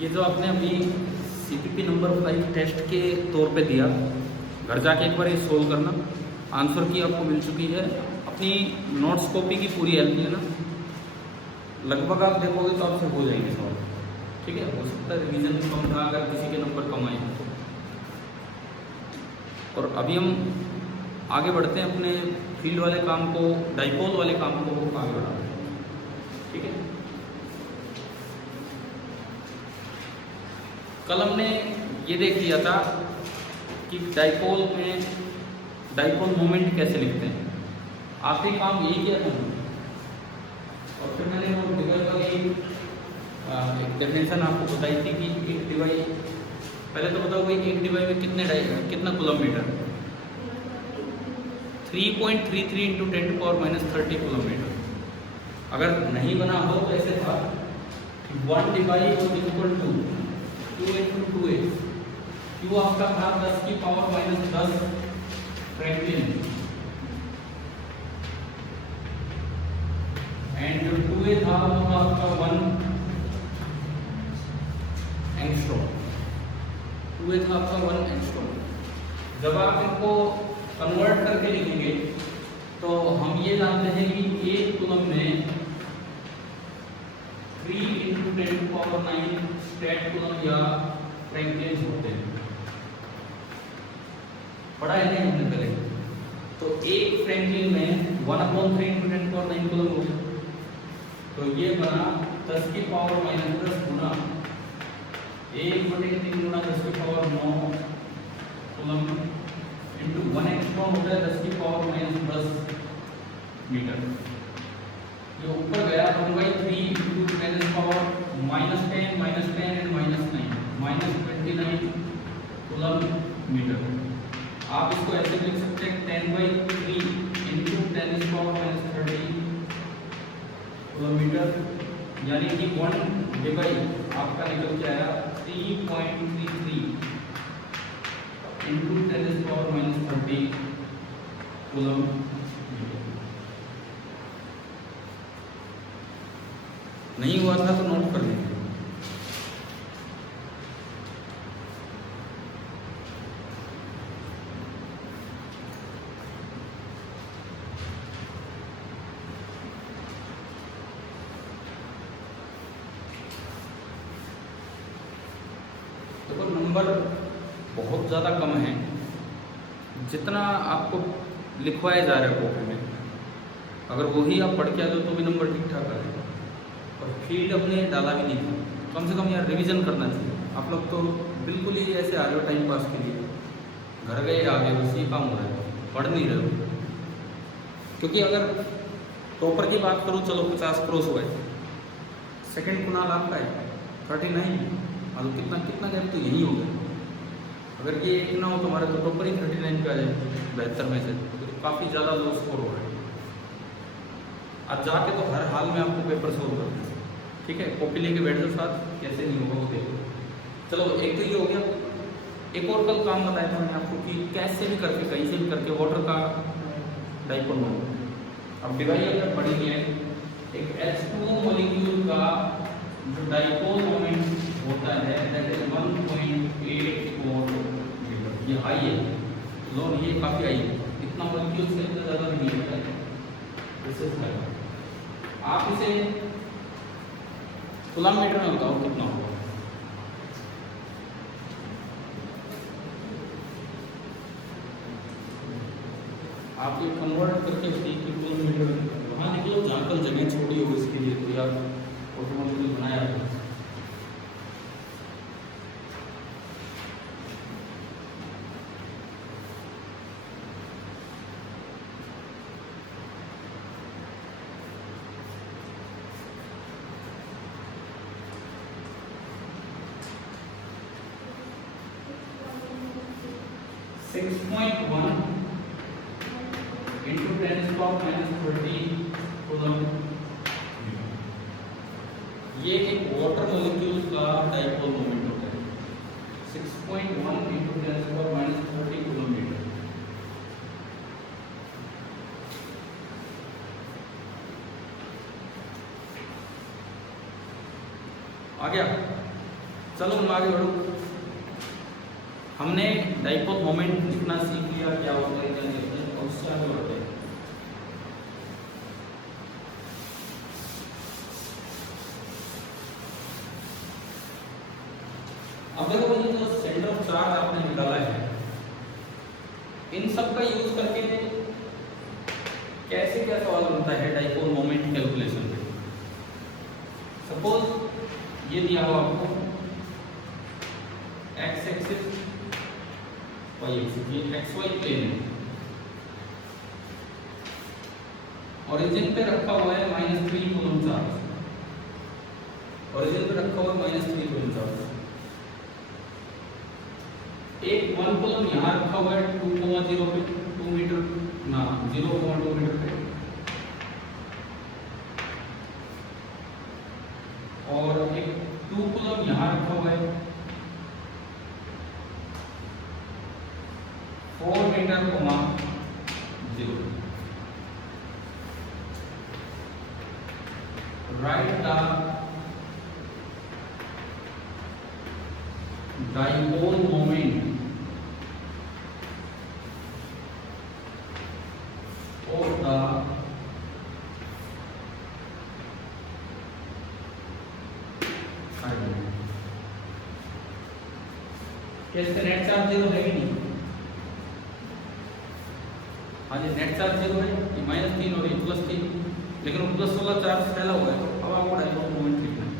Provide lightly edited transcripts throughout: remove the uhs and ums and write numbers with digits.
ये जो आपने अभी CPP नंबर 5 टेस्ट के तौर पे दिया, घर जाके एक बार ये सोल्व करना। आंसर की आपको मिल चुकी है। अपनी नोट्स कॉपी की पूरी हेल्प लेना, लगभग आप देखोगे तो आपसे हो जाएंगे सवाल। ठीक है, हो सकता है रिवीजन कम था अगर किसी के नंबर कम आए तो। और अभी हम आगे बढ़ते हैं अपने फील्ड वाले काम को, डाइपोल वाले काम को आगे बढ़ाते हैं। ठीक है, कल हमने ये देख लिया था कि डाइपोल में डाइपोल मोमेंट कैसे लिखते हैं। आखिरी काम यही किया था और फिर मैंने वो फिगर का एक डेफिनेशन आपको बताई थी कि एक डिवाई, पहले तो बताओ भाई एक डिवाई में कितना कूलम मीटर, 3.33 × 10⁻³ कूलम मीटर। अगर नहीं बना हो तो ऐसे था 1 डिवाई = 2 × 2a। क्यू आपका था 10⁻⁻10 फ्रैंकलिन, एंड जो 2a था वो था आपका 1 एंगस्ट्रॉम। 2a था आपका 1 एंगस्ट्रॉम। जब आप इनको कन्वर्ट करके लिखेंगे तो हम ये जानते हैं कि एक कूलम में 3 × 10⁹ स्ट्रैट कूलम या फ्रैंकलिन होते हैं। पढ़ा है नहीं हमने पहले? तो एक फ्रैंकलिन में 1/3 × 10⁹ कूलम होगा। तो ये बना 10⁻⁻10 गुना 1/3 गुना 10⁻⁹ कूलम इंटू 1 एंगस्ट्रॉम होता है 10⁻⁻10 मीटर। ये ऊपर गया 1/3 × 10⁻⁻10 -10 एंड -9 -29 कूलम मीटर। आप इसको ऐसे लिख सकते हैं 10/3 × 10⁻30 कूलम मीटर, यानी कि 1 डिवाई आपका निकल के आया 3.33 × 10⁻30 कूलम मीटर। नहीं हुआ था तो नोट कर लीजिए। देखो नंबर बहुत ज़्यादा कम है, जितना आपको लिखवाया जा रहा है कॉपी में, अगर वही आप पढ़ के आ जाओ तो भी नंबर ठीक ठाक आ जाएगा। और फील्ड हमने डाला भी नहीं था, कम से कम यार रिवीजन करना चाहिए। आप लोग तो बिल्कुल ही ऐसे आ रहे हो टाइम पास के लिए, घर गए आ गए बस ये काम हो रहा है, पढ़ नहीं रहे हो। क्योंकि अगर टॉपर की बात करूँ, चलो 50 क्रॉस हुआ है, सेकेंड कुणाल आपका है 39, और कितना गैप तो यही हो गया। अगर ये एक ना हो तो हमारा तो टॉपर ही 39 पे आ जाए 72 में से, तो काफ़ी ज़्यादा लो स्कोर हो रहा है। अब जाके तो हर हाल में आपको पेपर सोल्व करना है। ठीक है, कॉपी लेके बैठ जाओ साथ, कैसे नहीं होगा वो देखो। चलो एक तो ये हो गया। एक और कल काम बताया था मैंने आपको कि कैसे भी करके, कहीं से भी करके वाटर का डाइपोल मोमेंट। अब डिवाइड अगर पढ़ेंगे, एक H2 मॉलिक्यूल का जो डाइपोल मोमेंट होता है दैट इज 1.84 मीटर। ये हाई है, लो ये काफ़ी हाई है, इतना मॉलिक्यूल से इतना ज़्यादा भी नहीं होता है। आप इसे कूलम मीटर में बताओ कितना होगा। आप ये कन्वर्ट करके कूलम मीटर वहाँ निकलो जहाँ कल जगह छोड़ी हो इसके लिए, तो यार ऑटोमेटिकली बनाया है। (6.1 × 10⁻30 कूलम मीटर। ये एक वाटर मॉलिक्यूल का डाइपोल मोमेंट होता है 6.1 × 10⁻30 कूलम मीटर। आ गया। चलो हम आगे बढ़ो। हमने डाइपोल मोमेंट लिखना सीख लिया, क्या होता है क्या नहीं होता है, और उससे आगे बढ़ते हैं। अब देखो ये जो सेंटर ऑफ चार्ज आपने निकाला है, इन सब का यूज करके कैसे क्या सवाल बनता है डाइपोल मोमेंट कैलकुलेशन पे। सपोज ये दिया हो आपको एक्स एक्सिस वाई एक्सिस, ये एक्स वाई प्लेन है, ओरिजिन पे रखा हुआ है -3 कूलम चार्ज, ओरिजिन पे रखा हुआ है -3 कूलम चार्ज। एक 1 कूलम यहाँ रखा हुआ है 2,0 पे, 2 मीटर ना 0,2 मीटर पे, और एक 2 कूलम यहाँ रखा हुआ है 4 metre, 0। Right the dipole moment of the कैसे नेट चार्ज 0 है कि नहीं? हाँ जी, नेट चार्ज 0 है, ये -3 और ये +3, लेकिन वो प्लस वाला चार्ज फैला हुआ है। अब आपको डाइपोल मोमेंट लिखना है।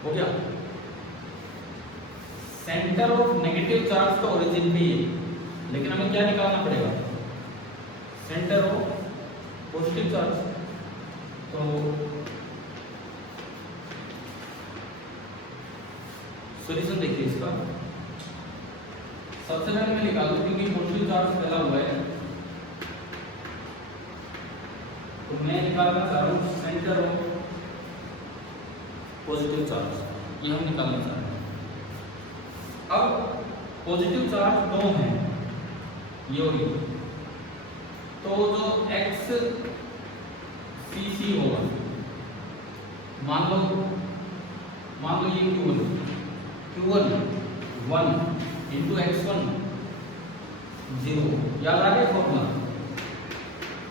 हो गया। सेंटर ऑफ नेगेटिव चार्ज तो ओरिजिन पे है, लेकिन हमें क्या निकालना पड़ेगा? Centre of positive charge. तो सॉल्यूशन देखिए इसका। सबसे पहले मैं निकाल दूं, क्योंकि पॉजिटिव चार्ज फैला हुआ है, तो मैं निकालना चाह रहा हूं सेंटर ऑफ पॉजिटिव चार्ज, ये हम निकालना चाह रहे हैं। अब पॉजिटिव चार्ज 2 हैं, ये और ये, तो जो एक्स सी होगा, मान लो ये Q1 1 इंटू x1 0, याद आ गया formula,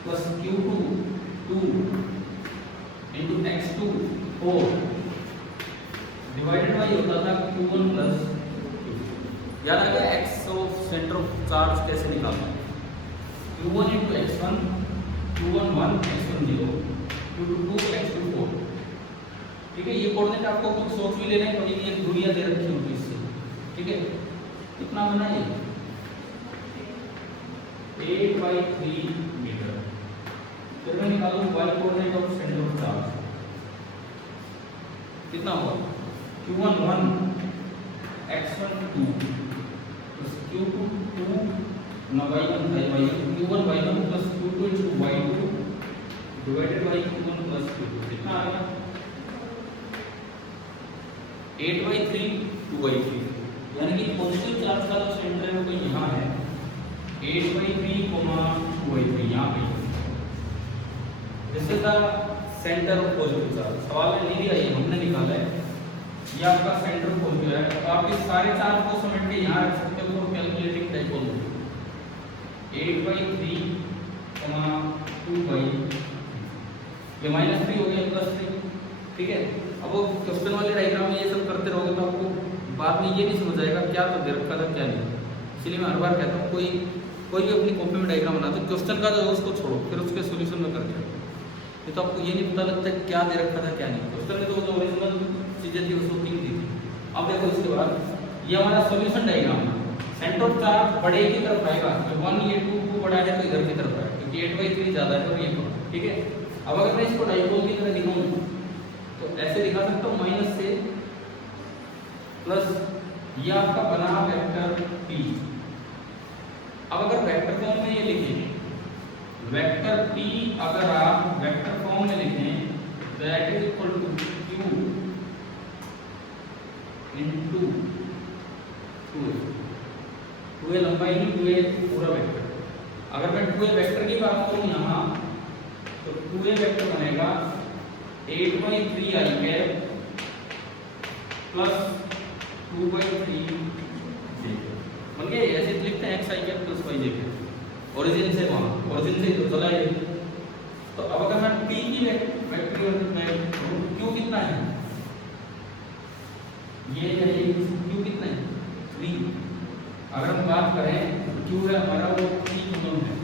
plus Q2 2 into x2 4 divided by होता था Q1 प्लस Q2। याद आ गया x of centre of charge कैसे निकालना है? Q1 into x1, Q1 1 x1 0, Q2 2 x2 4। ठीक है, ये कोऑर्डिनेट आपको कुछ सोच भी लेना है, कहीं ये दूरियां दे रखी होगी इससे। ठीक है, कितना बना ये 8/3 मीटर। फिर मैं निकालूं y coordinate of centre of charge, कितना होगा? Q1 1 x1 2 प्लस Q2 2 ना y1 y1, Q1 y1 plus Q2 into y2 divided by Q1 plus Q2। कितना आएगा? 8/3 2/3, यानी कि पॉजिटिव चार्ज का जो सेंटर है वो यहाँ है 8/3 2/3 यहाँ पे। This is the centre of positive charge. सवाल में नहीं दिया, ये हमने निकाला है, ये आपका सेंटर पॉजिटिव है। तो आप इस सारे चार्ज को समेट के यहाँ रख सकते हो, कैलकुलेटिंग डाइपोल मोमेंट 8/3 2/3, ये -3 हो गया +3। ठीक है, अब वो क्वेश्चन वाले डायग्राम में ये सब करते रहोगे तो आपको बाद में ये नहीं समझ आएगा क्या तो दे रखा था क्या नहीं। इसलिए मैं हर बार कहता हूँ कोई भी अपनी कॉपी में डायग्राम बना तो क्वेश्चन का जो है उसको छोड़ो, फिर उसके सोल्यूशन में करके ये तो आपको ये नहीं पता लगता क्या दे रखा था क्या नहीं। क्वेश्चन में तो ओरिजिनल चीज़ें थी उसको ठीक दी थी। अब देखो इसके बाद ये हमारा सॉल्यूशन डायग्राम है। सेंटर ऑफ चार्ज बड़े की तरफ आएगा, तो 1 ये 2 बड़ा है तो इधर की तरफ आएगा, क्योंकि 8/3 ज्यादा है और ये कम, ठीक है। अब अगर मैं इसको डाइपोल की तरह दिखाऊं तो ऐसे दिखा सकता हूँ, माइनस से प्लस, ये आपका बना वेक्टर P। अब अगर वेक्टर फॉर्म में ये लिखें, वेक्टर P अगर आप वेक्टर फॉर्म में लिखें, that is equal to Q into 2a लंबाई नहीं, 2a पूरा वेक्टर। अगर मैं 2a वेक्टर की बात करूं यहाँ, तो 2a वेक्टर बनेगा 8/3 i कैप प्लस 2/3 j। बन गया। ऐसे लिखते हैं x i cap plus y j cap, origin से वहाँ, ओरिजिन से तो चला है। तो अब अगर मैं p की वेक्टर में q कितना है, ये है q कितना है 3। अगर हम बात करें तो q है हमारा वो 3 कूलम है,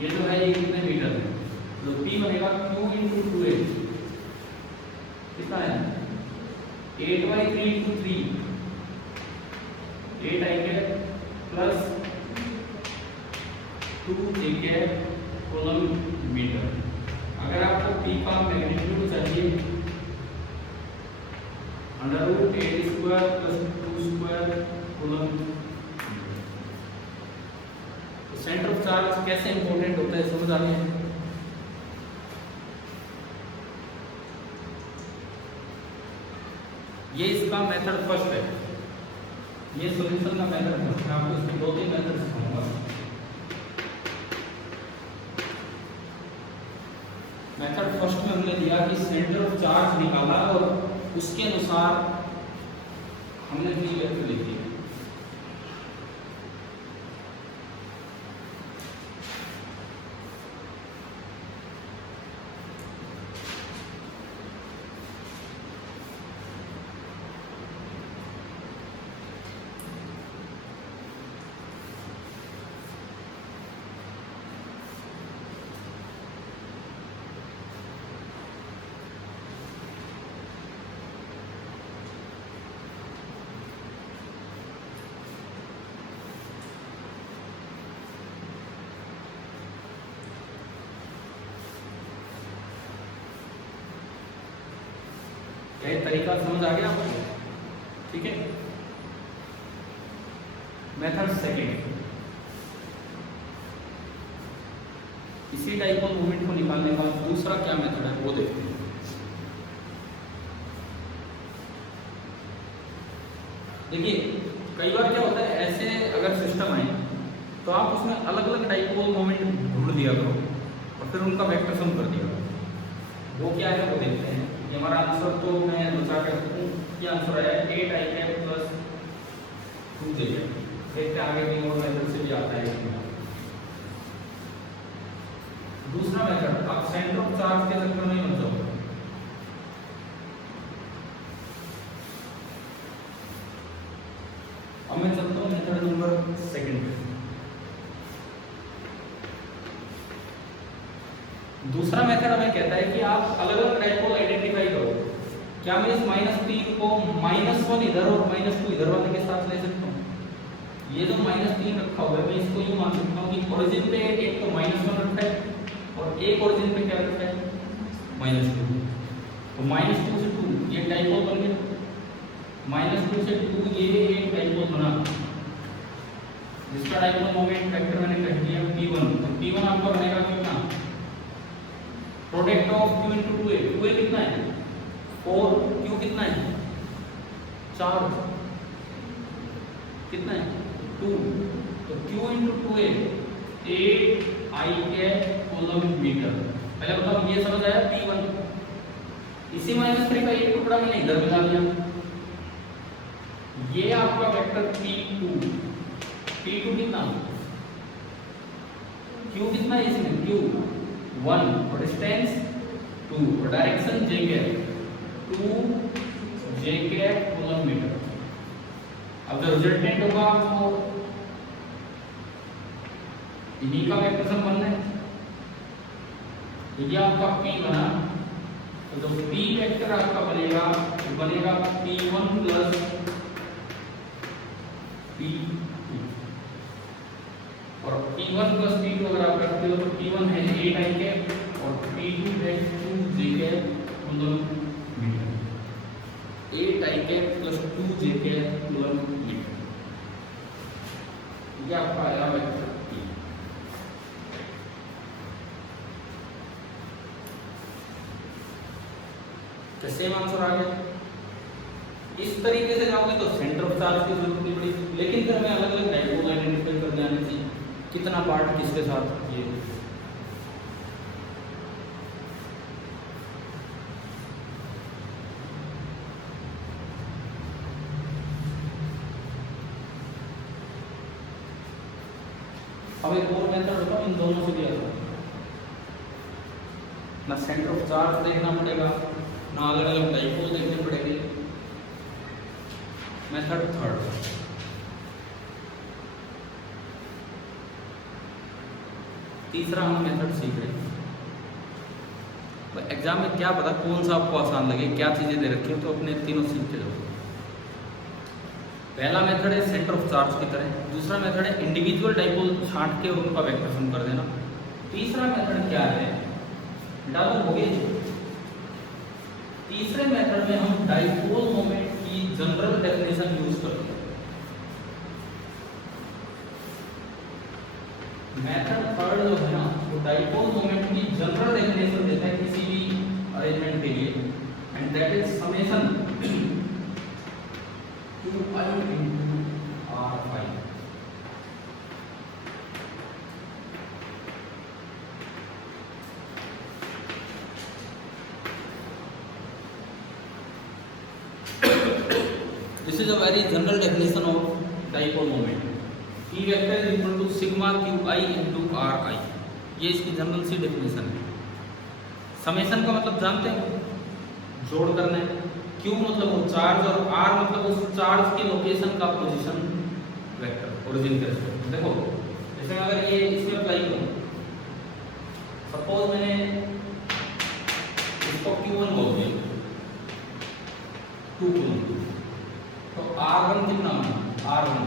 ये जो है ये कितने मीटर है, तो p बनेगा q इंटू 2a कितना है 8/3 into 3 8 i cap plus 2 j cap coulomb metre. अगर आपको p का मैग्नीट्यूड चाहिए, √8² प्लस 2² कूलम। तो सेंटर ऑफ चार्ज कैसे इंपॉर्टेंट होता है समझ आ रही है। ये इसका मेथड फर्स्ट है, ये सॉल्यूशन का मेथड फर्स्ट है। आपको इसके 2-3 मेथड सिखाऊंगा। मेथड फर्स्ट में हमने दिया कि सेंटर ऑफ चार्ज निकाला और उसके अनुसार हमने भी वेक्टर लिख दिया। ये तरीका समझ आ गया आपको, ठीक है। मेथड सेकंड, इसी डाइपोल मोमेंट को निकालने का दूसरा क्या मेथड है वो देखते हैं। देखिए कई बार क्या होता है, ऐसे अगर सिस्टम है तो आप उसमें अलग अलग डाइपोल मोमेंट ढूंढ दिया करो और फिर उनका वेक्टर सम कर दिया करो। वो क्या है वो देखते हैं। ये हमारा आंसर तो मैं बता कर सकूँ, ये आंसर आया 8 i cap plus 2 j cap. देखते आगे भी और मेथड से भी आता है। दूसरा मेथड, आप सेंटर ऑफ चार्ज के चक्कर में मत जाओ। अब मैं चलता हूँ मेथड नंबर सेकंड पे। दूसरा मेथड हमें कहता है कि आप अलग अलग डाइपोल आइडेंटिफाई करो। क्या मैं इस -3 को -1 इधर और -2 इधर वाले के साथ ले सकता हूँ। ये जो -3 रखा हुआ है मैं इसको यूं मान सकता हूँ कि ओरिजिन पे एक तो -1 रखा है और एक ओरिजिन पे क्या रखा है -2। तो -2 से 2 ये डाइपोल बन गया, -2 से 2 ये एक डाइपोल बना, जिसका डाइपोल मोमेंट वेक्टर मैंने कह दिया P1। तो P1 आपका बनेगा कितना, product of q into 2a। 2a कितना है 4, q कितना है 4, कितना है 2, तो q into 2a 8 i cap coulomb metre. पहले बताओ ये समझ आया P1। इसी -3 का एक टुकड़ा मैंने इधर मिला दिया, ये आपका वेक्टर P2। P2 कितना, q कितना है इसमें q 1 और डिस्टेंस 2 और direction j cap 2 j cap coulomb metre. अब जो रिजल्टेंट होगा वो इन्हीं का वेक्टर सम बनना है। ये आपका P बना, तो जो P वेक्टर आपका बनेगा बनेगा P1 प्लस P2, और P1 प्लस P2 अगर आप रखते हो तो P1 है 8 i कैप और P2 है 2j cap coulomb metre. 8 i cap plus 2j cap coulomb metre, ये आपका आया वेक्टर P। तो सेम आंसर आ गया। इस तरीके से जाओगे तो सेंटर ऑफ चार्ज की जरूरत नहीं पड़ी, लेकिन फिर हमें अलग अलग डाइपोल आइडेंटिफाई करने आने चाहिए, कितना पार्ट किसके साथ ये। अब एक और मेथड बताओ इन दोनों से भी आता ना, सेंटर ऑफ चार्ज देखना पड़ेगा ना अलग अलग डाइपोल देखने पड़ेंगे। मेथड थर्ड, तीसरा हम मेथड सीख रहे हैं। तो एग्जाम में क्या पता कौन सा आपको आसान लगे, क्या चीजें दे रखी हो, तो अपने तीनों सीख के जाओ। पहला मेथड है सेंटर ऑफ चार्ज की तरह, दूसरा मेथड है इंडिविजुअल डाइपोल छांट के और उनका वेक्टर सम कर देना, तीसरा मेथड क्या है, डालो हो गए। तीसरे मेथड में हम डाइपोल मोमेंट की जनरल डेफिनेशन यूज करते हैं। मेथड थर्ड जो है ना, वो डाइपोल मोमेंट की जनरल डेफिनेशन देता है किसी भी अरेंजमेंट के लिए, and that is summation qi into r phi। This is a very general definition of dipole moment. E vector is equal to sigma qi into ri, ये इसकी general सी definition है। Summation का मतलब जानते हैं, जोड़ करना है। Q मतलब वो चार्ज और R मतलब उस चार्ज की लोकेशन का पोजीशन वेक्टर ओरिजिन के रेस्पेक्ट। देखो जैसे अगर ये इसमें अप्लाई करूं, सपोज मैंने इसको Q1 बोल दिया 2 कूलम, तो R1 कितना होगा, R1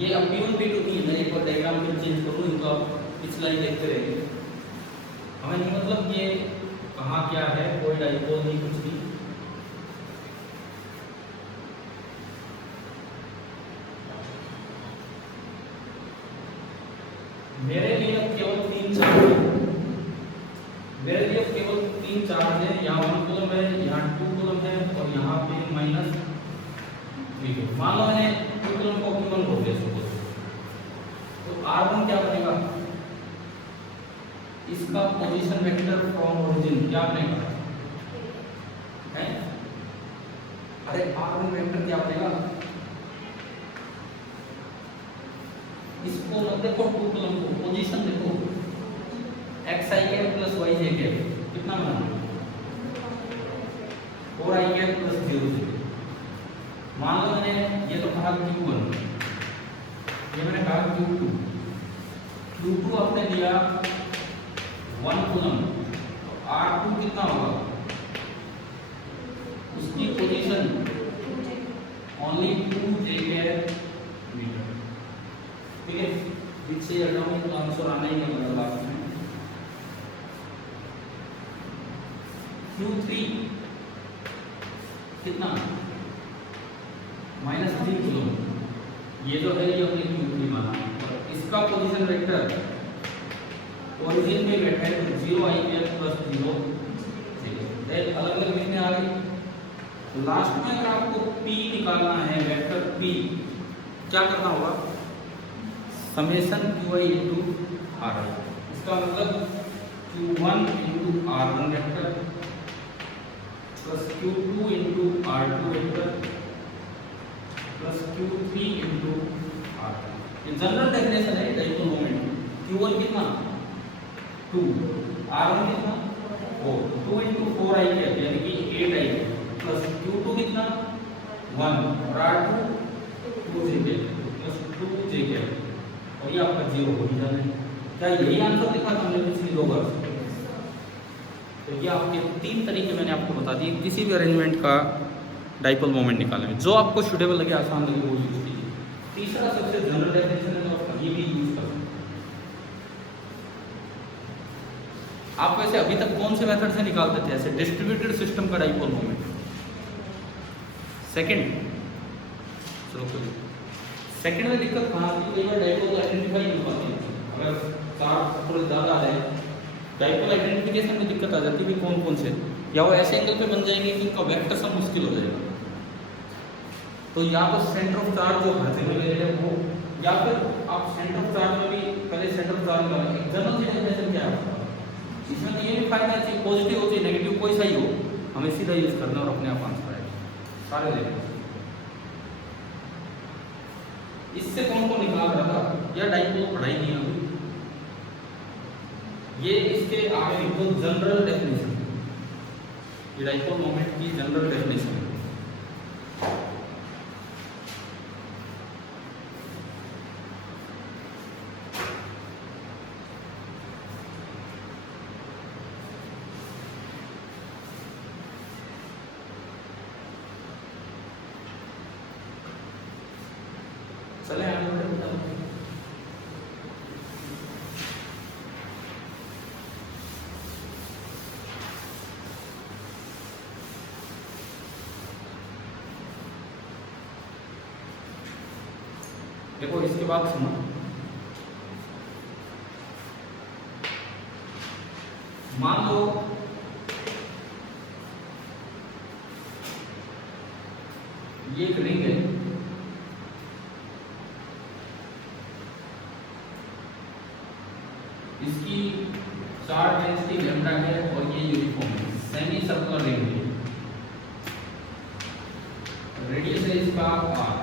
ये अब P1 P2 नहीं है, मैं एक बार डायग्राम में चेंज करूं, इनको आप पिछला ही देखते रहेंगे। हमें नहीं मतलब ये कहाँ क्या है, कोई डाइपोल नहीं, कुछ नहीं। मेरे लिए केवल 3 चार्ज है, मेरे लिए केवल 3 चार्ज है। यहाँ 1 कूलम है, यहाँ 2 कूलम है और यहाँ पे माइनस 3। मान लो मैंने 2 कूलम को Q1 बोल दिया सपोज, तो R1 क्या बनेगा, इसका पोजीशन वेक्टर फ्रॉम ओरिजिन क्या बनेगा है, अरे R1 वेक्टर क्या बनेगा, इसको मत देखो 2 कॉलम को, पोजीशन देखो xi cap plus yj cap कितना बना 4i कैप प्लस 0j। मान लो मैंने ये तो कहा Q1, ये मैंने कहा Q2, Q2 आपने दिया 1 कूलम, तो R2 कितना होगा, उसकी position only 2j cap metre. ठीक है, पीछे हटाऊं तो आंसर आना ही नहीं है लास्ट में। Q3 कितना -3 कूलम, ये जो है ये अपने Q3 माना, इसका पोजीशन वेक्टर ओरिजिन में बैठा है तो 0i कैप प्लस 0j। अलग अलग लिखने आ गई। तो लास्ट में अगर आपको P निकालना है, वेक्टर P, क्या करना होगा, समेशन qi into ri, इसका मतलब Q1 into R1 vector plus Q2 into R2 vector plus Q3 into R2। ये जनरल डेफिनेशन है डाइपोल मोमेंट। Q1 कितना 2, R1 कितना 4, 2 into 4i कैप यानी कि 8i प्लस Q2 कितना 1 और R2 2j cap plus 2j cap, और ये आपका 0 हो जाना है। क्या यही आंसर लिखा था हमने पिछली 2 बार? तो ये आपके 3 तरीके मैंने आपको बता दिए किसी भी अरेंजमेंट का डाइपोल मोमेंट निकालने में, जो आपको सूटेबल लगे, आसान लगे, वो यूज़ कीजिए। तीसरा सबसे जनरल डेफिनेशन है, जो आप कहीं भी यूज़ कर सकते हैं। आप वैसे अभी तक कौन से मेथड से निकालते थे ऐसे डिस्ट्रीब्यूटेड सिस्टम का डाइपोल मोमेंट? सेकंड। चलो कोई सेकंड में दिक्कत कहाँ आती है? कई बार डाइपोल आइडेंटिफाई नहीं हो पाती, अगर चार थोड़े ज़्यादा आ जाए डाइपोल आइडेंटिफिकेशन में दिक्कत आ जाती है कि कौन कौन से, या वो ऐसे एंगल पे बन जाएंगे कि इनका वेक्टर सम मुश्किल हो जाएगा। तो या तो सेंटर ऑफ चार्ज जो हर जगह ले रहे हैं वो, या फिर आप सेंटर ऑफ चार्ज में भी पहले सेंटर ऑफ चार्ज का एक जनरल डेफिनेशन क्या है इसमें, तो ये भी फायदा चाहिए पॉजिटिव हो चाहे नेगेटिव कोई सा ही हो, हमें सीधा यूज करना और अपने आप आंसर आएगा सारे लेवल। इससे कौन को निकाल रहा था या डाइपोल पढ़ाई नहीं अभी, ये इसके आगे लिखो जनरल डेफिनेशन, ये डाइपोल मोमेंट की जनरल डेफिनेशन है। चले आगे बढ़े। देखो इसके बाद सुनो, मान लो ये एक रिंग है, इसकी चार्ज डेंसिटी लैम्डा है और ये यूनिफॉर्म है, सेमी सर्कुलर रिंग है, रेडियस है इसका r,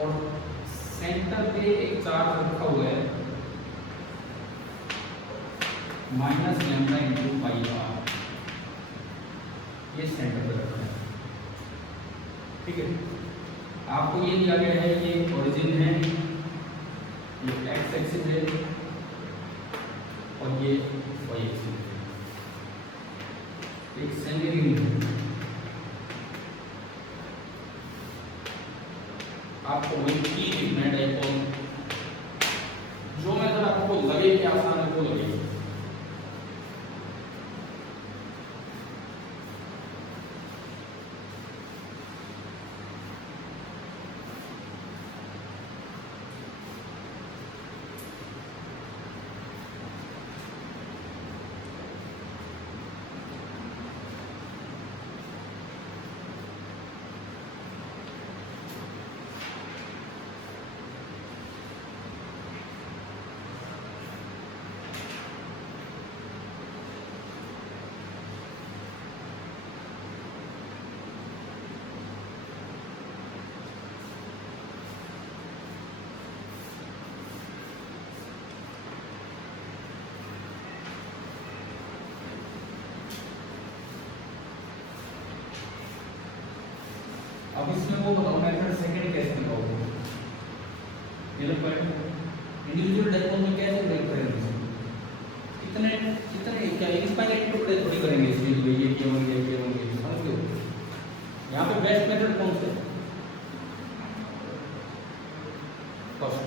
और सेंटर पे एक चार्ज रखा हुआ है माइनस लैम्डा इंटू पाई r, ये सेंटर पे रखा है। ठीक है, आपको ये दिया गया है, ये ओरिजिन है, ये एक्स एक्सिस है और ये वाई एक्सिस है, एक सेमी रिंग है। आपको वही की लिखना है डाइपोल, जो मेथड आपको लगे कि आसान है वो लगे। अब इसमें वो बताओ मेथड सेकंड कैसे लगाओगे? ये लोग इंडिविजुअल डाइपोल में कैसे ब्रेक करेंगे? कितने कितने क्या इनफाइनाइट टुकड़े थोड़ी करेंगे इसके लिए, ये क्या होंगे ये क्या होंगे, समझ लो। यहाँ पे बेस्ट मेथड कौन सा है? फर्स्ट।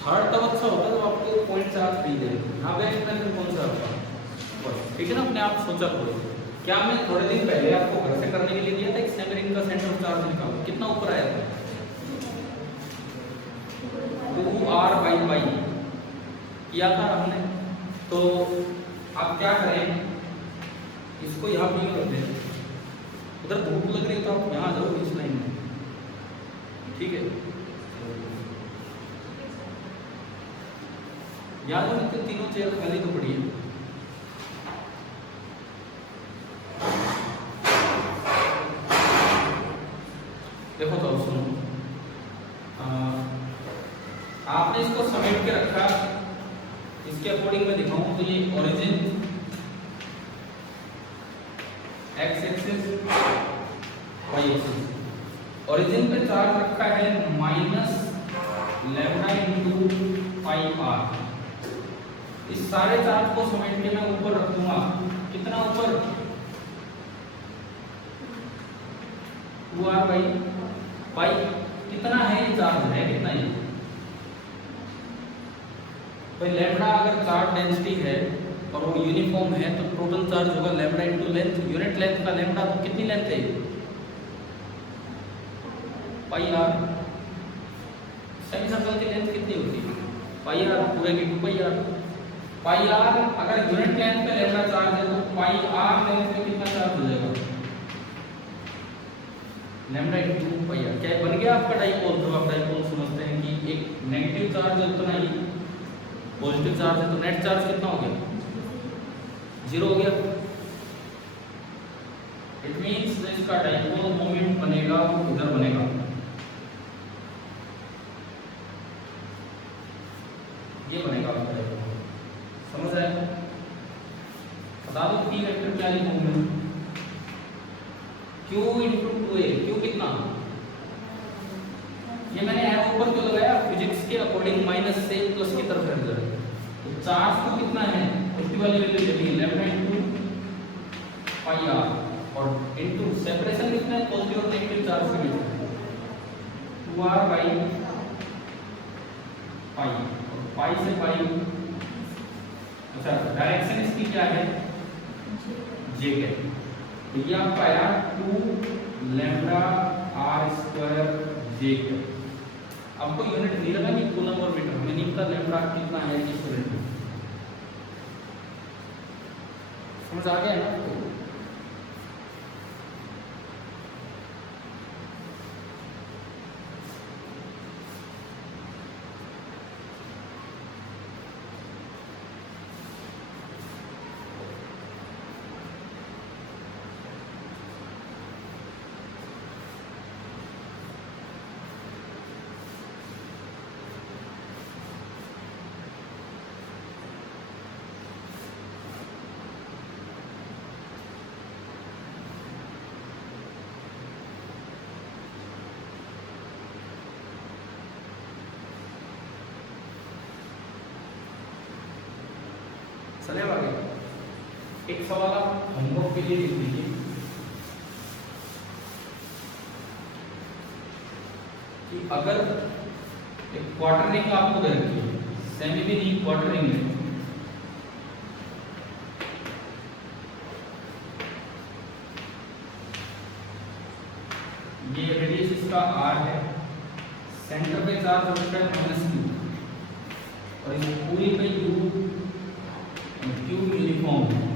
थर्ड तब अच्छा होता है जब आपको पॉइंट चार्ज फ्री दे। यहाँ बेस्ट मेथड कौन सा होता है? फर्स्ट। ठीक है ना, अपने आप सोचा करो। क्या मैं थोड़े दिन पहले आपको घर से करने के लिए दिया था कि सेमी रिंग का सेंटर ऑफ चार्ज निकालो, कितना ऊपर आया था? 2r/पाई किया था हमने। तो आप क्या करें, इसको यहाँ भी कर दें, उधर धूप लग रही है तो आप यहाँ जाओ इस लाइन में, ठीक है? याद हो तो तीनों चेयर खाली तो पड़ी है। देखो तो सुनो, आपने इसको समेट के रखा, इसके अकॉर्डिंग मैं दिखाऊं तो ये origin X axis Y axis, origin पे चार्ज रखा है minus lambda into pi R, इस सारे चार्ज को समेट के मैं ऊपर रख दूंगा। कितना ऊपर? 2r by pi. कितना है ये चार्ज? है कितना ये? भाई लैम्बडा अगर चार्ज डेंसिटी है और वो यूनिफॉर्म है तो टोटल चार्ज होगा lambda into length. Unit length का लैम्बडा, तो कितनी लेंथ है? पाई आर। सेमी सर्कल की लेंथ कितनी होती है? पाई आर, पूरे की 2 पाई आर। पाई आर अगर यूनिट लेंथ पे लैम्बडा चार्ज है तो पाई आर लेंथ पे कितना चार्ज हो जाएगा? Lambda into pi R. क्या बन गया आपका डाइपोल? तो आप डाइपोल समझते हैं कि एक नेगेटिव चार्ज है उतना ही पॉजिटिव चार्ज है, तो नेट चार्ज कितना हो गया? 0 हो गया। इट मींस इसका डाइपोल मोमेंट बनेगा वो इधर बनेगा। ये बनेगा आपका डाइपोल। समझ आया? बता दो पी वेक्टर क्या लिखूंगा? Q into 2a। Q कितना? ये मैंने एरो ऊपर क्यों लगाया? फिजिक्स के अकॉर्डिंग माइनस से प्लस की तरफ है। तो चार्ज तो कितना है? पॉजिटिव वाली वैल्यू लेनी है लैम्बडा इनटू पाई आर, और इनटू सेपरेशन कितना है पॉजिटिव और नेगेटिव चार्ज के बीच? 2r by pi. पाई से पाई। अच्छा, डायरेक्शन इसकी क्या है? जे है। तो ये आपका आया 2 लैम्बडा आर स्क्वायर जे है। आपको यूनिट नहीं लगा कि कूलम और मीटर, हमें नहीं पता लैम्बडा कितना है इस यूनिट में। समझ आ गया ना आपको? चले आगे। एक सवाल आप होमवर्क के लिए लिख लीजिए कि अगर एक क्वार्टर रिंग आपको दे रखी है, सेमी भी नहीं क्वार्टर रिंग है, ये रेडियस इसका r है, सेंटर पे चार्ज होता है -q और इस पूरी पे q यूनिफॉर्म है।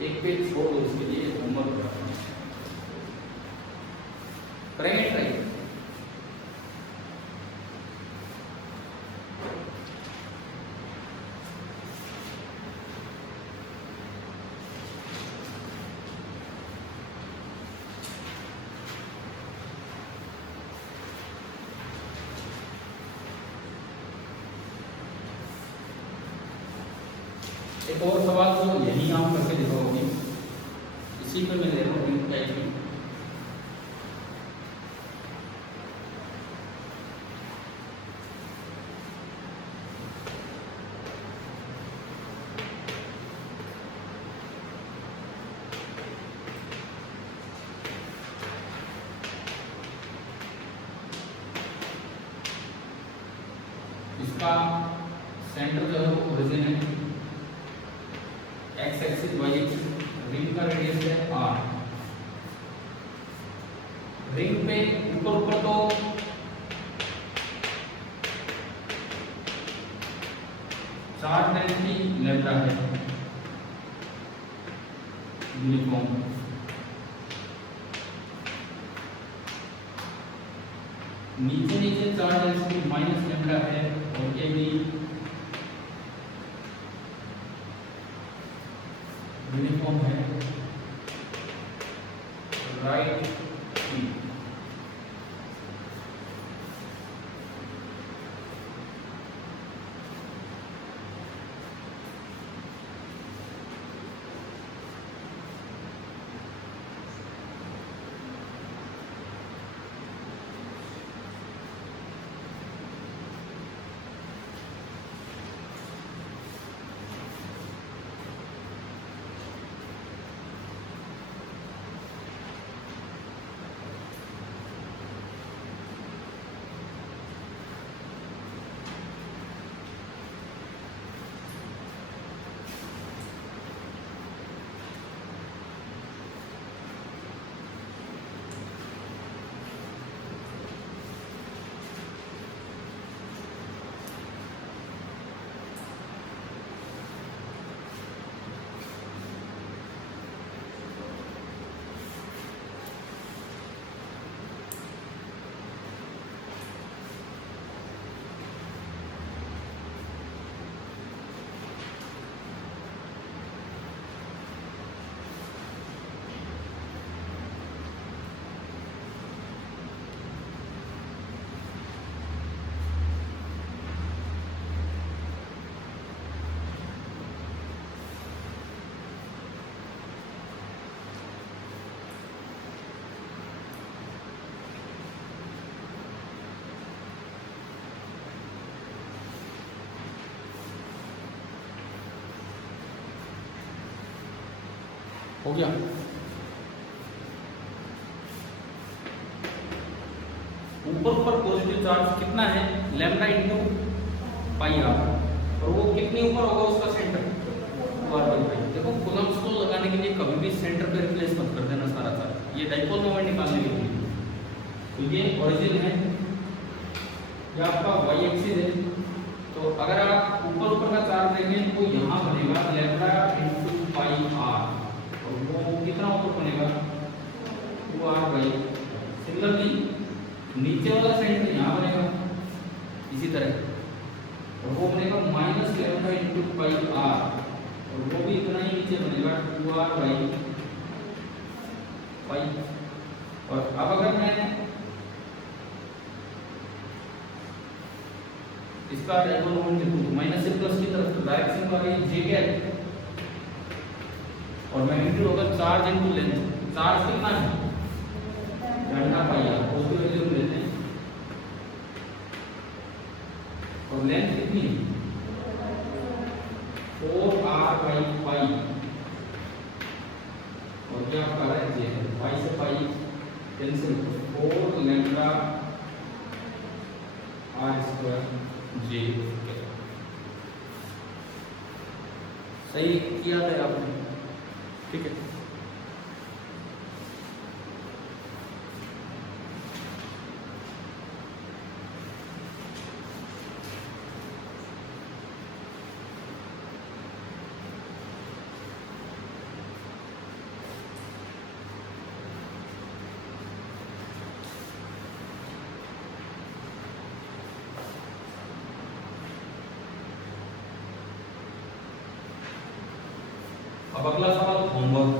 एक पेज छोड़ दो, इसके लिए होमवर्क करेंगे ट्राई। एक और सवाल तो यही आप करके दिखाओगे, इसी पे मैं ले रहा हूँ टाइप में। इसका सेंटर जो है वो ओरिजिन है, X axis Y axis, ring का रेडियस है r। रिंग पे ऊपर ऊपर तो चार्ज डेंसिटी लैम्बडा है यूनिफॉर्म, नीचे नीचे चार्ज डेंसिटी माइनस लैम्बडा है और ये भी यूनिफॉर्म है। राइट हो गया। ऊपर ऊपर पॉजिटिव चार्ज कितना है, लैम्डा इंटू पाई आर, और वो कितने ऊपर होगा उसका सेंटर, आर बाई पाई। देखो कूलम्ब्स को लगाने के लिए कभी भी सेंटर पे रिप्लेस मत कर देना सारा चार्ज, ये डाइपोल मोमेंट निकालने के लिए। तो ये ओरिजिन है, ये आपका वाई एक्सिस है। तो अगर आप ऊपर ऊपर का चार्ज देखें तो यहाँ बनेगा लैम्डा इंटू पाई आर, और वो कितना ऊपर बनेगा, वो आर बाई। सिमिलरली नीचे वाला सेंटर यहाँ बनेगा इसी तरह, और वो बनेगा minus lambda into pi R, और वो भी इतना ही नीचे बनेगा 2r बाई पाई। और अब अगर मैं इसका डायगोनल मोमेंट लिखूं तो माइनस से प्लस की तरफ, तो डायरेक्ट सिंबल आ गई जे कैप, और मैग्नीट्यूड होगा चार्ज इनटू लेंथ। चार्ज कितना है, लैम्डा पाई आर, उसकी वैल्यू हम लेते हैं, और लेंथ कितनी, 4r बाई पाई, और क्या आपका है जे, पाई से pi cancel, 4 lambda R square J. सही किया था आपने, ठीक है। अब अगला सवाल होमवर्क।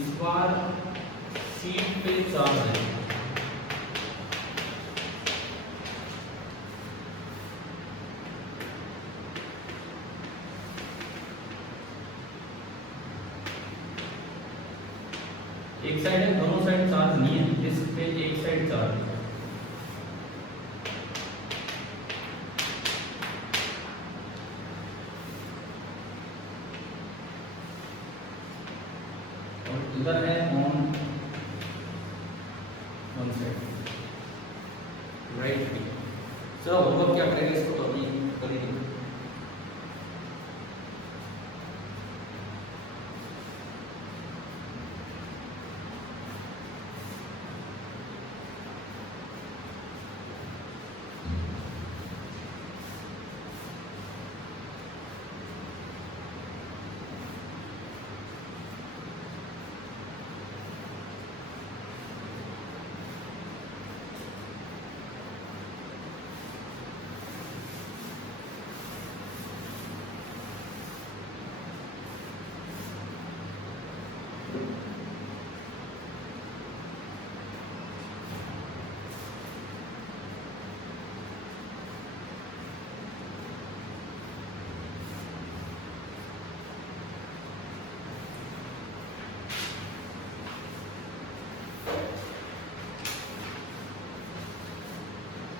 इस बार शीट पे चार्ज है, एक साइड है, दोनों साइड चार्ज नहीं है, इस पे एक साइड चार्ज है। और इधर है ऑन वन साइड राइट। चलो होमवर्क क्या करेंगे इसको तो अभी करेंगे।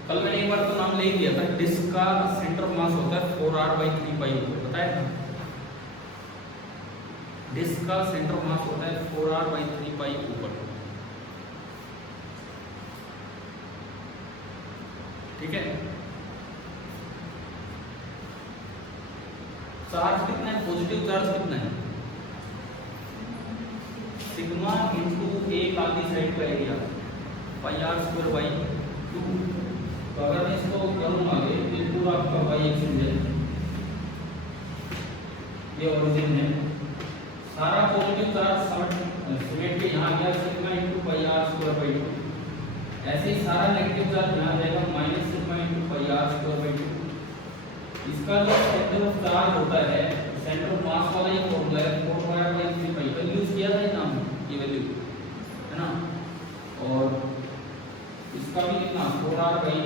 कल मैंने एक बार तो नाम ले दिया था, डिस्क का सेंटर ऑफ मास होता है 4r बाई 3 पाई ऊपर, बताया था। डिस्क का सेंटर ऑफ मास होता है 4r बाई 3 पाई ऊपर, ठीक है। चार्ज कितना है, पॉजिटिव चार्ज कितना है, सिग्मा इंटू एक आधी साइड का area pi R square by 2। तो अगर मैं इसको करूँगा ये पूरा आपका वाई एक्सिस है, ये ओरिजिन है, सारा पॉजिटिव चार्ज समेट के यहाँ गया sigma into pi R square by 2। ऐसे ही सारा नेगेटिव चार्ज यहाँ जाएगा minus sigma into pi R square by 2। इसका जो सेंटर ऑफ चार्ज होता है, सेंटर ऑफ मास वाला ही फॉर्मूला है 4r बाई 3 पाई, कल यूज किया था नाम, ये वैल्यू है ना। और इसका भी कितना 4r बाई,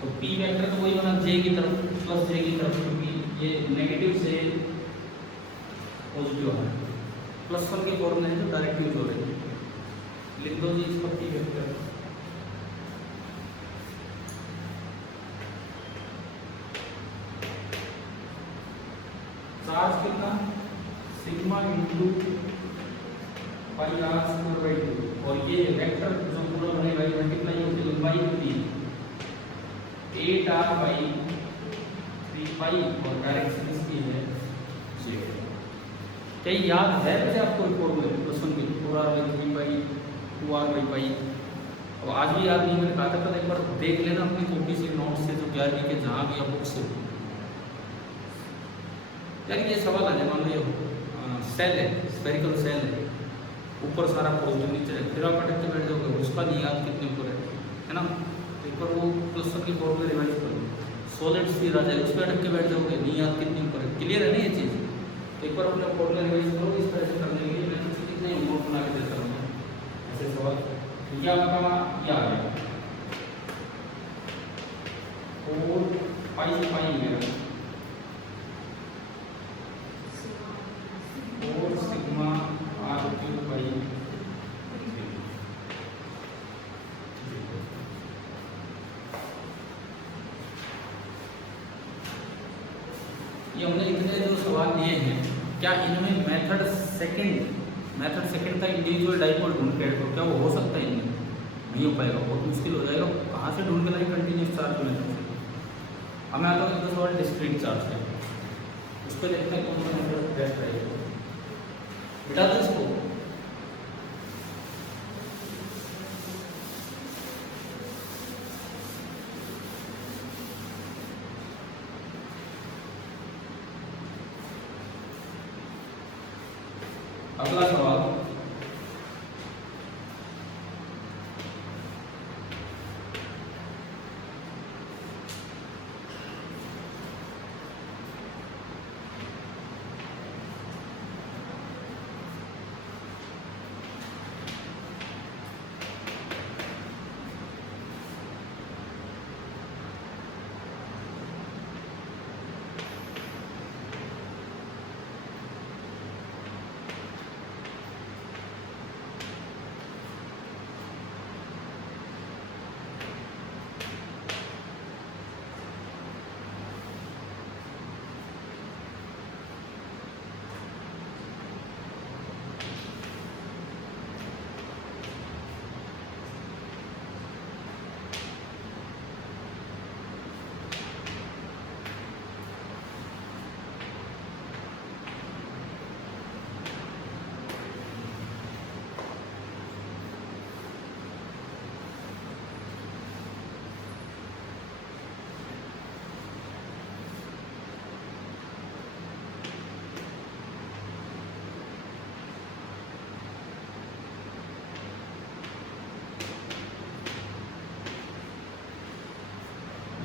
तो p वेक्टर तो वही बना j की तरफ प्लस j की तरफ, क्योंकि ये नेगेटिव से पॉजिटिव है। +1 के फॉर्मूले हैं जो डायरेक्ट यूज हो रहे हैं, लिख दो जी इसको P वेक्टर। चार्ज कितना, sigma into pi R square by 2, और ये वेक्टर जो पूरा बनेगा ये मल्टीप्लाई होकर लंबाई होती है 8r बाई 3 पाई, और डायरेक्शन इसकी है 0। क्या याद है वैसे आपको फॉर्मूले क्वेश्चन के 4r by 3 pi 2r by pi? अब आज भी याद नहीं, मैंने कहा था कल एक बार देख लेना अपनी कॉपी से, नोट से, जो 11वीं के जहाँ भी या बुक से। यार ये सवाल आ जाए, मान लो ये सेल है, स्फेरिकल सेल है, ऊपर सारा पॉजिटिव नीचे है, फिर आप अटक के बैठ जाओगे, उसका नहीं याद कितने ऊपर है ना। एक बार वो क्वेश्चन की फॉर्मूले रिवाइज करो, सॉलिड स्फीयर आ जाए उस पर अटक के बैठ जाओगे, नहीं याद कितने ऊपर है। क्लियर है ना ये चीज़? एक बार अपने फॉर्मूले रिवाइज करो, इस तरह से करने के लिए मैं तो कितने नोट बना के देता हूँ ऐसे सवाल। या आपका क्या आ गया 4 पाई पाई मेरा 4 सिग्मा आर क्यूब बाई 3। ये हमने इतने जो सवाल लिए हैं, क्या इनमें मेथड सेकंड तक इंडिविजुअल डाइपोल ढूंढ के, तो क्या वो हो सकता है? इनमें नहीं हो पाएगा, बहुत मुश्किल हो जाएगा। कहाँ से ढूंढ के लाएंगे कंटिन्यूस चार्ज में? अब मैं आता हूँ एक सवाल डिस्क्रीट चार्ज है, उस पर देखते हैं कौन सा मेथड बेस्ट रहेगा। बिठा दो इसको। अगला सवाल,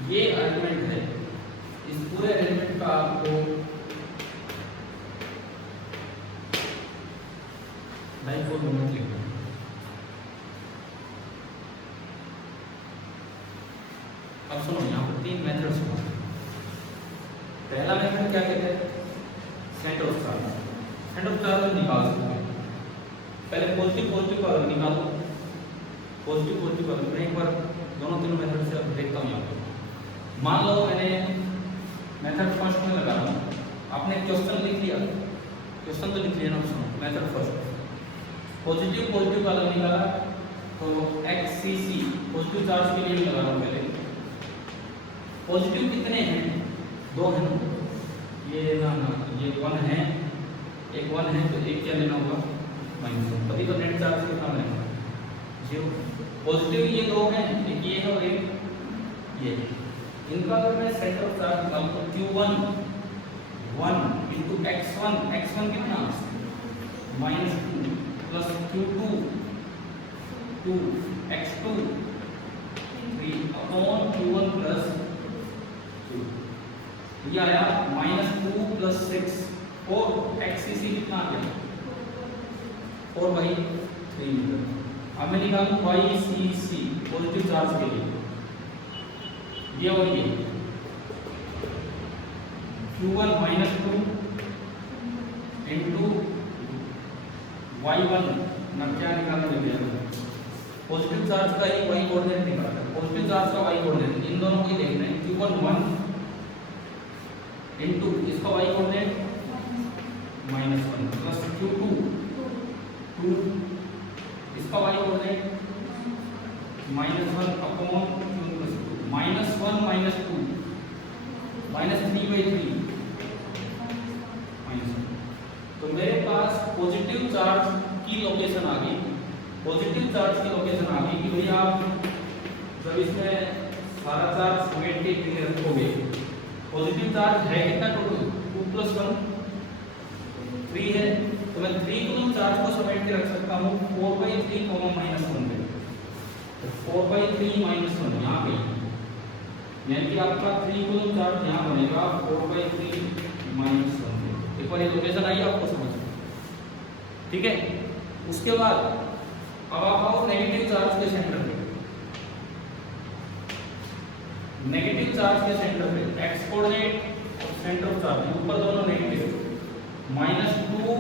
ये अरेंजमेंट है, इस पूरे अरेंजमेंट का आपको डाइपोल मोमेंट लिखना है। अब सुनो, यहाँ पर 3 मेथड्स होंगे। पहला मेथड क्या कहते हैं? Centre of charge. Centre of charge निकाल सकते हैं। पहले पॉजिटिव का निकालो, पॉजिटिव का। मैं एक बार दोनों मेथड से देखता हूँ। यहाँ पर मान लो मैंने मेथड फर्स्ट में लगा रहा हूँ, आपने क्वेश्चन लिख लिया, क्वेश्चन तो लिख लिया ना। सुनो, मेथड फर्स्ट पॉजिटिव वाला निकाला, तो XCC पॉजिटिव चार्ज के लिए भी लगा रहा हूँ। पहले पॉजिटिव कितने हैं? 2 हैं ना, ये ना ये 1 है, एक 1 है, तो एक क्या लेना होगा? -1। तभी तो नेट चार्ज कितना बनेगा? 0। पॉजिटिव ये 2 हैं, एक ये है और एक ये। इनका अगर मैं सेंटर ऑफ चार्ज निकालूं तो Q1 1 इंटू x1 कितना? -2 plus Q2 2 x2 3 upon Q1 plus 2। ये आया -2 प्लस 6 और XCC कितना आ गया? 4/3 मीटर। अब मैं निकालूं YCC पॉजिटिव चार्ज के लिए, ये और ये Q1 -2 इंटू y1 ना क्या निकालना है, पॉजिटिव चार्ज का ही y कोऑर्डिनेट निकालना है, पॉजिटिव चार्ज का y कोऑर्डिनेट, इन दोनों को ही देखना है। q1 1 इनटू इसका y कोऑर्डिनेट -1 प्लस q2 2 इसका y कोऑर्डिनेट -1 अपॉन -1 -2 -3/3 तो मेरे पास पॉजिटिव चार्ज की लोकेशन आ गई, पॉजिटिव चार्ज की लोकेशन आ गई कि भैया आप जब इसमें सारा चार्ज समेट के रखोगे, पॉजिटिव चार्ज है कितना टोटल 2 + 1 3 है, तो मैं 3 कूलम चार्ज को समेट के रख सकता हूँ 4/3 -1 में, तो 4/3 -1 यहाँ पे, यानी कि आपका 3 कूलम चार्ज यहाँ बनेगा 4/3 -1। एक बार ये लोकेशन आई आपको समझ, ठीक है। उसके बाद अब आप आओ नेगेटिव चार्ज के सेंटर पे, नेगेटिव चार्ज के सेंटर पे एक्स कोऑर्डिनेट और सेंटर ऑफ चार्ज ऊपर दोनों नेगेटिव, -2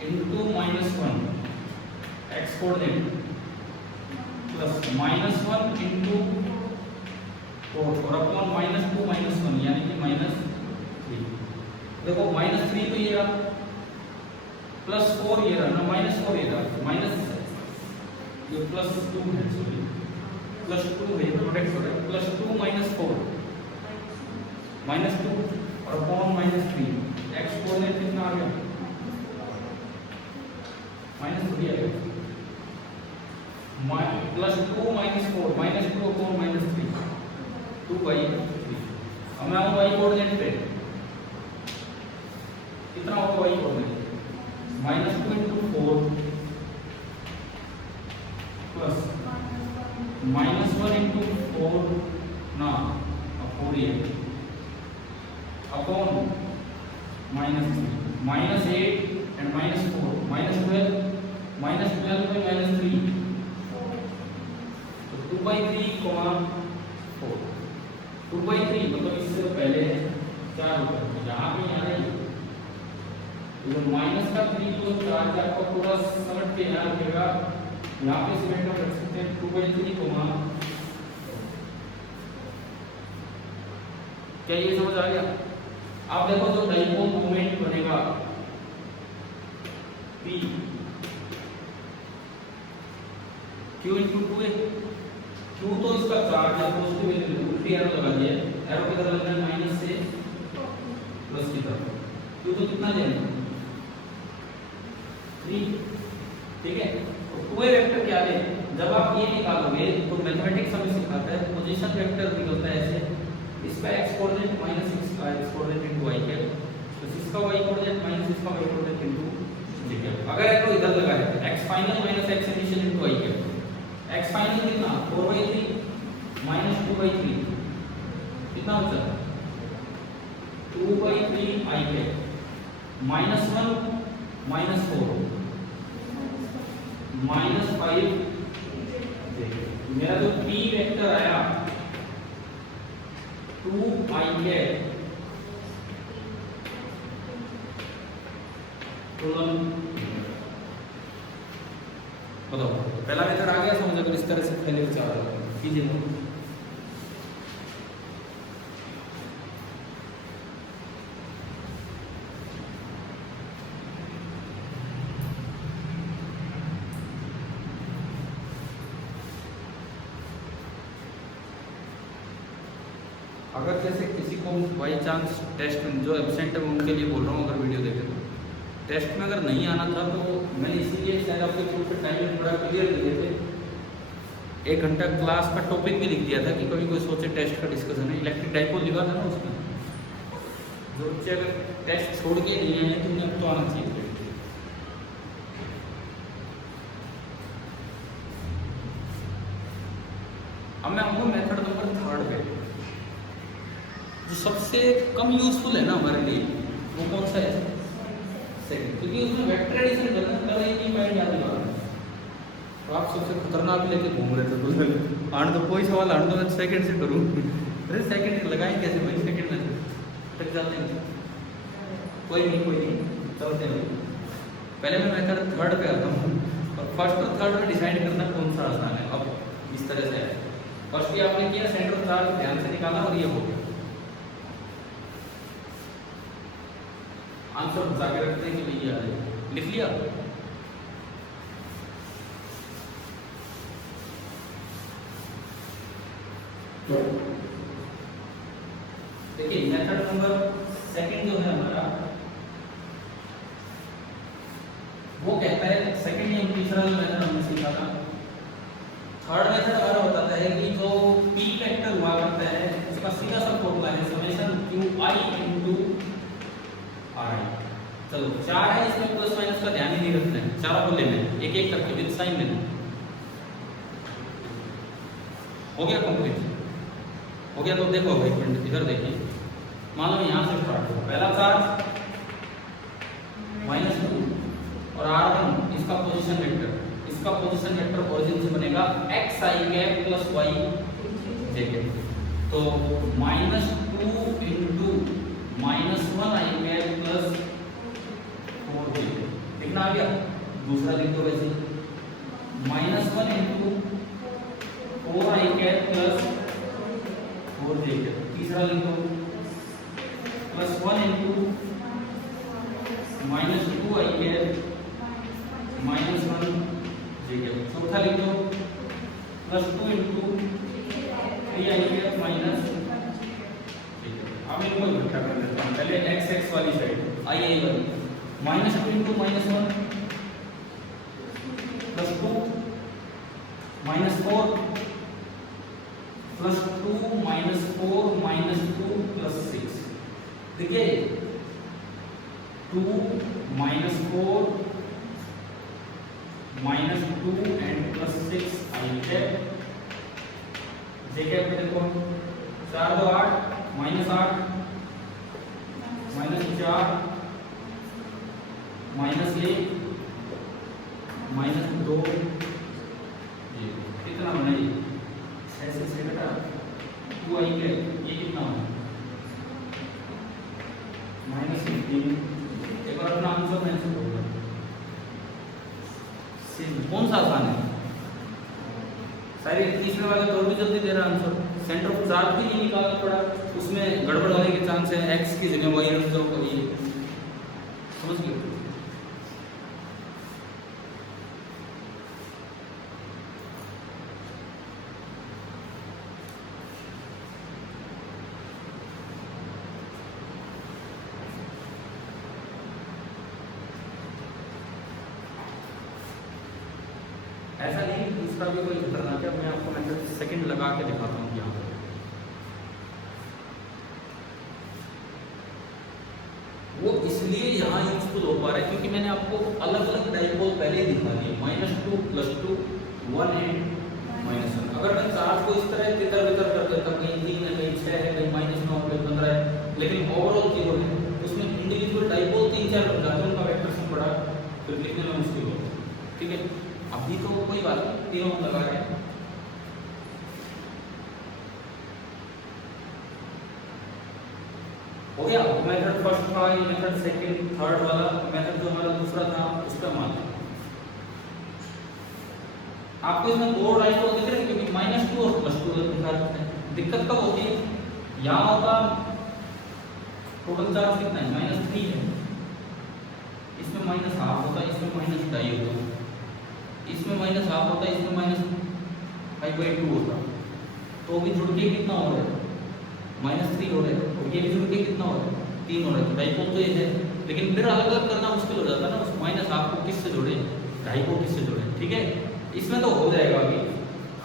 * -1 एक्स कोऑर्डिनेट प्लस -1 * 4 और अपॉन -2 -1 यानी कि -3। देखो -3 तो ये रहा, +4 ये रहा ना, -4 ये रहा, माइनस ये +2 है, सॉरी +2 है, प्रोडक्ट हो रहा है, +2 - 4 -2 और अपॉन -3 एक्स कोऑर्डिनेट कितना आ गया, -3 आ गया, +2 - 4 -2 अपॉन -3 2/3। अब मैं आऊँ y कोऑर्डिनेट पे, कितना होगा y कोऑर्डिनेट, -2 * 4 प्लस -1 * 4 ना 4 ये अपॉन -3 -8 and -4 -12 -3 तो 2/3 4 2/3 मतलब इससे पहले क्या होगा, यहाँ पे यहाँ नहीं, तो माइनस का 3 को चार्ज आपको पूरा समझ के यहाँ रखेगा, यहाँ पे सिमेट में रख सकते हैं 2/3 क्या ये समझ आ गया। आप देखो जो डाइपोल मोमेंट बनेगा P Q × 2a, Q तो इसका चार्ज है, पॉजिटिव उल्टी एरो लगा दिया, एरो किधर लगना है, माइनस से प्लस की तरफ, Q तो कितना लेना 3, ठीक है। तो 2a वेक्टर क्या है, जब आप ये निकालोगे तो मैथमेटिक्स हमें सिखाता है पोजीशन वेक्टर निकलता है ऐसे, इसका x कोऑर्डिनेट -6 का x कोऑर्डिनेट * y है, तो इसका y कोऑर्डिनेट माइनस इसका y कोऑर्डिनेट * z है। अगर एरो इधर लगा है x final - x initial * y है, x फाइनल कितना 4/3 -2/3 कितना बचा 2/3 i है, -1 -4 -5 मेरा जो p वेक्टर आया 2i है, बताओ पहला मेथड आ गया समझ, अगर इस तरह से पहले विचार कीजिए। अगर जैसे किसी को बाई चांस टेस्ट में जो एब्सेंट है उनके लिए बोल रहा हूँ, अगर वीडियो देखे तो टेस्ट में अगर नहीं आना था तो मैंने इसीलिए शायद आपके ग्रुप पे टाइमिंग बड़ा क्लियर दिए थे, 1 घंटा क्लास का टॉपिक भी लिख दिया था कि कभी कोई सोचे टेस्ट का डिस्कशन है, इलेक्ट्रिक डाइपोल लिखा था ना उसमें। जो बच्चे अगर टेस्ट छोड़ के नहीं आए तो उन्हें तो आना चाहिए। अब मैं आऊँगा मेथड नंबर 3 पे, जो सबसे कम यूजफुल है ना हमारे लिए, वो कौन सा है, सेकंड, क्योंकि उसमें वेक्टर एडिशन करना कर ही नहीं पाएंगे आगे बार। तो आप सबसे खतरनाक लेके घूम रहे थे, आने तो कोई सवाल आने तो मैं सेकंड से करूँ, अरे सेकंड लगाएं कैसे भाई, सेकंड में तक जाते हैं, कोई नहीं चलते हैं। पहले मैं मेथड थर्ड पे आता हूँ और फर्स्ट और थर्ड में डिसाइड करना कौन सा आसान है। अब इस तरह से है, फर्स्ट ये आपने किया सेंटर ऑफ चार्ज ध्यान से निकाला और ये हो गया। आंसर बचा के रखते हैं कि भैया लिख लिया। देखिए मेथड नंबर सेकंड जो है हमारा वो कहता है, सेकंड या तीसरा जो मेथड हमने सीखा था, थर्ड मेथड हमारा बताता है कि जो पी वेक्टर हुआ करता है उसका सीधा सा फॉर्मूला है समेशन qi इनटू r। चलो चार है, इसमें प्लस माइनस का ध्यान ही नहीं रखना है, चारों को लेना है एक एक करके विद साइन लेना। हो गया कंप्लीट? हो गया तो देखो भाई फ्रेंड इधर देखिए, मान लो यहाँ से स्टार्ट हो, पहला चार्ज -2 और r1 इसका पोजीशन वेक्टर, इसका पोजीशन वेक्टर ओरिजिन से बनेगा xi cap plus y j cap. तो -2 into -1i cap plus 4j लिखना आ गया। दूसरा लिख दो वैसे -1 into 4i cap plus 4j cap. तीसरा लिख दो +1 into -2i cap -1 j cap. चौथा लिख दो +2 into 3i cap minus j cap. अब इनको इकट्ठा कर लेता हूँ, पहले x वाली साइड i वाली -2 इनटू -1 +2 -4 +2 -4 -2 +6। देखिए 2 -4 -2 and +6 i cap j cap पे देखो 4 2 8 -8 -4 -1 -2 ये कितना बना ये 6 से 6 बेटा 2i कैप ये कितना होगा -15। एक बार अपना आंसर मेंशन करो, कौन सा आसान है? सारे तीसरे वाले तो और भी जल्दी दे रहा आंसर। सेंटर ऑफ चार्ज भी नहीं निकालना पड़ा, उसमें गड़बड़ होने के चांस है, x की जगह y रख दो, ये समझ गए? ऐसा नहीं इसका भी कोई खतरनाक है, मैं आपको मेथड सेकंड लगा के दिखाता हूँ यहाँ पर। वो इसलिए यहाँ यूजफुल हो पा रहा है क्योंकि मैंने आपको अलग अलग डाइपोल पहले ही दिखा दिए, -2 +2 1 एंड -1। अगर मैं चार्ज को इस तरह तितर बितर कर देता, कहीं 3 है कहीं 6 है कहीं -9 कहीं 15 है, लेकिन ओवरऑल 0 है, उसमें इंडिविजुअल डाइपोल 3-4 बन जाते हैं, उनका वेक्टर सम बड़ा फिर लिखने में मुश्किल होता है। ठीक है, अभी तो कोई बात नहीं, तीनों लगा के हो गया। मेथड फर्स्ट था, ये मेथड सेकंड थर्ड वाला मेथड जो हमारा दूसरा था उस पर मान आपको इसमें दो डाइपोल दिख रहे हैं क्योंकि -2 और +2 दिखा रहे हैं। दिक्कत कब होती है, यहाँ होगा टोटल चार्ज कितना है -3 है, इसमें -½ होता है, इसमें -2.5 होता है, इसमें -½ होता है, इसमें -5/2 होता है, तो भी जुड़ के कितना हो रहा है -3 हो रहा है, और ये भी जुड़ के कितना हो रहा है 3 हो रहा है। डाइपोल तो ये है, लेकिन फिर अलग अलग करना मुश्किल हो जाता है ना, उस -½ को किससे जोड़े, 2.5 को किससे जोड़े। ठीक है, इसमें तो हो जाएगा। अभी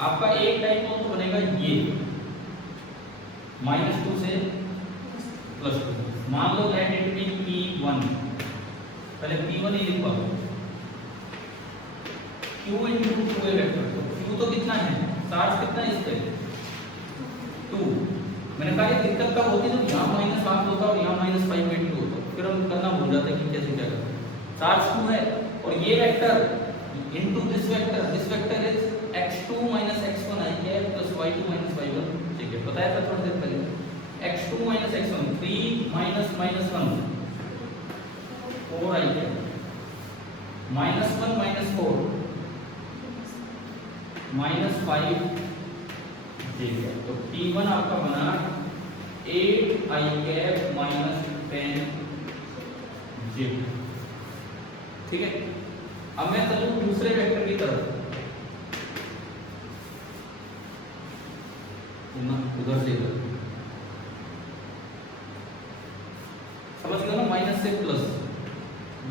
आपका एक डाइपोल तो बनेगा ये -2 से +2। मान लो लेट इट बी P1, पहले P1 ही लिखवा दो, Q इनटू 2a वेक्टर। तो Q तो कितना है, चार्ज कितना है इस पे 2। मैंने कहा ये दिक्कत कब होती है जब यहाँ -½ होता है और यहाँ -5/2 होता है, फिर हम करना भूल जाते हैं कि कैसे क्या करते हैं। चार्ज 2 है और ये vector into this vector is x2 - x1 i cap plus y2 - y1 ठीक है, बताया था थोड़ी देर पहले। x2 - x1 3 - -1 4 i cap -1 -4 -5 j cap. तो T1 आपका बना 8 i कैप -10 j। ठीक है, अब मैं चलूं दूसरे वेक्टर की तरफ, उधर से इधर, समझ गए ना, माइनस से प्लस।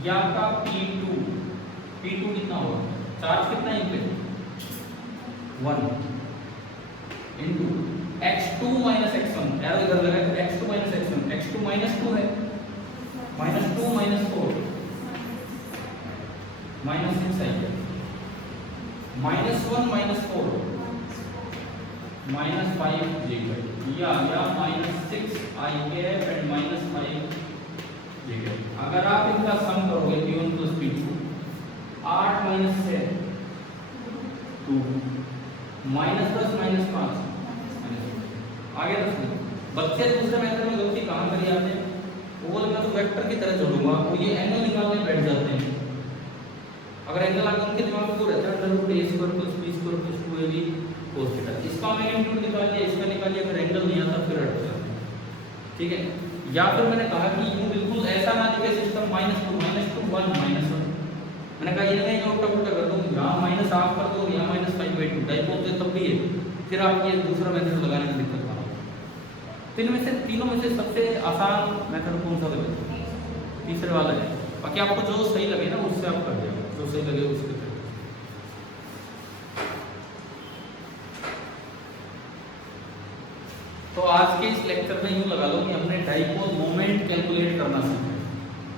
ये आपका P2 कितना होगा, चार्ज कितना है पे 1 into x2 minus x1, arrow इधर लगा है, x2 माइनस x1, x2 -2 है, -2 -4 -6 आएगा, -1 -4 -5 j कैप। ये आ गया -6 i cap and -5 j cap. अगर आप इनका सम करोगे P1 plus P2, 8 minus 6 2 minus 10 -5 आगे रखिए। बच्चे दूसरे मेथड में गलती कहाँ करी आपने, वो बोले मैं तो वेक्टर की तरह जोड़ूंगा, वो ये एंगल निकालने बैठ जाते हैं। अगर एंगल आगे उनके दिमाग में तो रहता है √a² + b² + 2ab cos theta, इसका मैग्नीट्यूड निकाल लिया, इसका निकालिए, अगर एंगल नहीं आता फिर हट जाता है। ठीक है, या फिर मैंने कहा कि यूं बिल्कुल ऐसा ना दिखे सिस्टम -2 -2 1 -1, मैंने कहा ये नहीं मैं उल्टा पुल्टा कर दूं, यहाँ माइनस आप कर दो, यहाँ -5/2 डाइपोल तो तब भी है, फिर आप ये दूसरा मेथड लगाने में दिक्कत ना हो। तो इनमें से तीनों में से सबसे आसान मेथड कौन सा लगे, तीसरे वाला है। बाकी आपको जो सही लगे ना उससे आप कर देना, जो सही लगे उसके। तो आज के इस लेक्चर में यूँ लगा लो कि हमने डाइपोल मोमेंट कैलकुलेट करना सीखा है।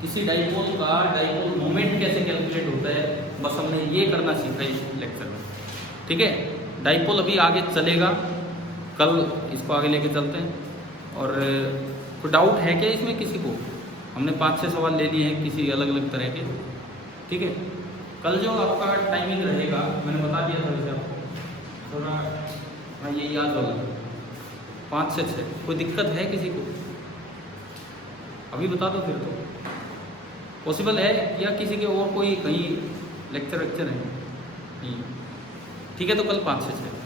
किसी डाइपोल का डाइपोल मोमेंट कैसे कैलकुलेट होता है, बस हमने ये करना सीखा इस लेक्चर में। ठीक है, डाइपोल अभी आगे चलेगा, कल इसको आगे लेके चलते हैं। और कोई डाउट है क्या इसमें किसी को? हमने 5-6 सवाल ले लिए हैं किसी अलग अलग तरह के। ठीक है, कल जो आपका टाइमिंग रहेगा मैंने बता दिया था वैसे आपको थोड़ा, हाँ ये याद वाला 5 से 6। कोई दिक्कत है किसी को? अभी बता दो फिर तो पॉसिबल है, या किसी के और कोई कहीं लेक्चर है? नहीं, ठीक है, तो कल 5 से 6।